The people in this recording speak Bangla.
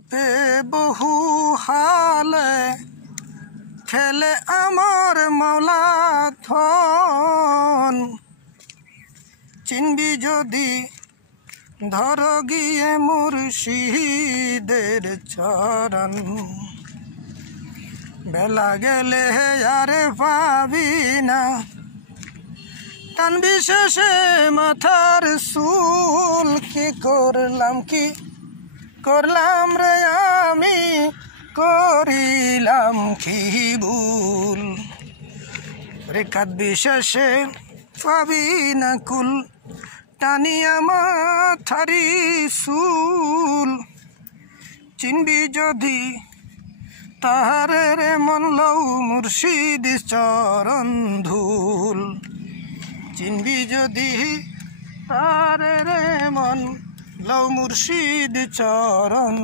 রূপে বহু হালে খেলে আমার মাওলা ধন, চিনবি যদি ধর গিয়ে মুর্শিদের চরণ। বেলা গেলে আরে পাবি না টান বিশেষে মাথার চুল। কি করলাম রে আমি, করিলাম কি ভুল। রেখাত বিশেষে পাবি না কুল, টানিয়া মাথারি চুল। চিনবি যদি তাহারে রে মন লও মুর্শিদ চরণ ধুল। চিনবি যদি তাহারে রে মন লও মুর্শিদ চরণ